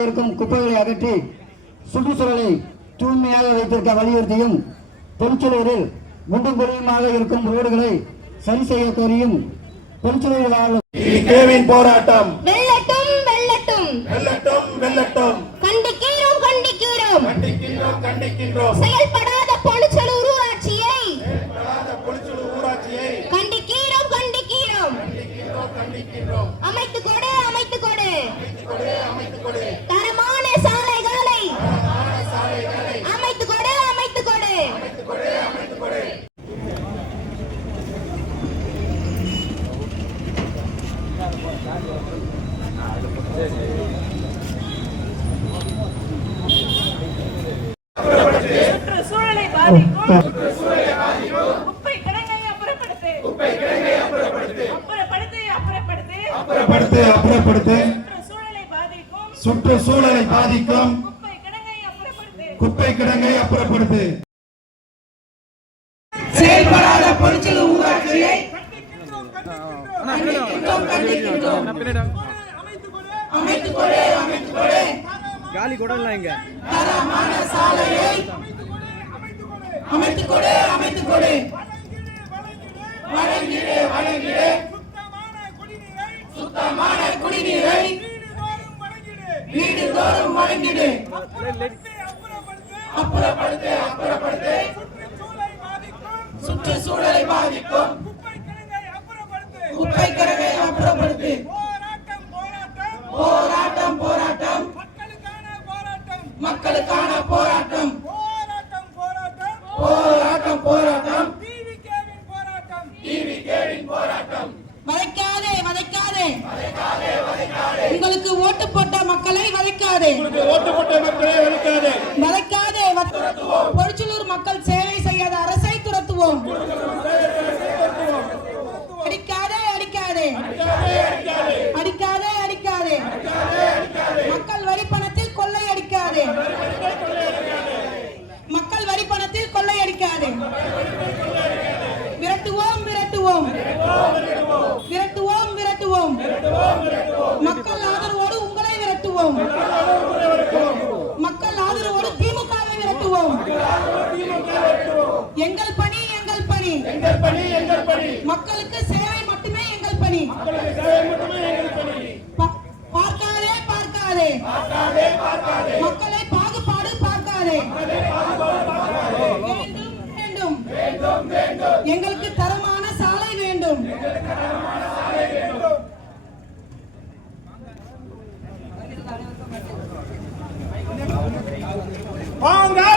இருக்கும் குப்பைகளை அகற்றி சுற்றுச்சூழலை தூய்மையாக வைத்திருக்க வலியுறுத்தியும் பொதுச்சூழலில் குண்டும் குழியுமாக இருக்கும் ரோடுகளை சரி செய்ய கோரியும் பொதுச்சூழலில் வாழும் கேவின் போராட்டம். வெல்லட்டும் வெல்லட்டும். வெல்லட்டும் வெல்லட்டும். கண்டிக்கிறோம் கண்டிக்கிறோம் கண்டிக்கின்றோம் கண்டிக்கின்றோம். செயல்படாத பொழுச்சலூர் ஊராட்சியை. புலிச்சுடு ஊராட்சியை. கண்டிக்கிறோம் கண்டிக்கிறோம் அமைத்து கொடு அமைத்து கொடு தரமான சாலைகளை அமைத்து கொடு அமைத்து கொடு சுற்றுச்சூழலை பாதிக்கும். குப்பை கிடங்கை அப்புறப்படுத்து. அப்புறப்படுத்து அப்புறப்படுத்து. அப்புறப்படுத்து அப்புறப்படுத்து. சுற்றுச்சூழலை பாதிக்கும். சுற்றுச்சூழலை பாதிக்கும். குப்பை கிடங்கை அப்புறப்படுத்து. குப்பை கிடங்கை அப்புறப்படுத்து. செயல்படாத பொறிச்சல் ஊராட்சியை கண்டிக்கின்றோம், கண்டிக்கின்றோம். அமைத்துக் கொடு அமைத்துக் கொடு காலி கூடலாம் இங்க அமைத்துக் கொடு அமைத்துக் கொடு வழங்கிடு வழங்கிடு. சுத்தமான குடிநீரை வீடுதோறும் வழங்கிடு. அப்புறப்படுத்து அப்புறப்படுத்து. சுற்றுச்சூழலை பாதிக்கும் குப்பை கிடங்கை அப்புறப்படுத்து போராட்டம் போராட்டம் மக்களுக்கான போராட்டம் போராட்டம் போராட்டம் வதைக்காதே வதைக்காதே உங்களுக்கு ஓட்டு போட்ட மக்களை வதைக்காதே. பொறிச்சலூர் மக்கள் சேவை செய்யாத அரசை துரத்துவோம். அடிக்காதே அடிக்காதே. அடிக்காதே அடிக்காதே. மக்கள் வரி பணத்தில் கொள்ளை அடிக்காதே. மக்கள் வரி பணத்தில் கொள்ளை அடிக்காதே. விரட்டுவோம் விரட்டுவோம் விரட்டுவோம் விரட்டுவோம் மக்கள் ஆதரவோடு உங்களை விரட்டுவோம் மக்கள் ஆதரவோடு திமுகவை விரட்டுவோம் எங்கள் பணி எங்கள் பணி எங்கள் பணி. எங்கள் பணி மக்களுக்கு சேவை மட்டுமே எங்கள் பணி. பார்க்காதே பார்க்காதே. மக்களை பாகுபாடு பார்க்காதே. வேண்டும் வேண்டும். எங்களுக்கு தரமான சாலை வேண்டும். All.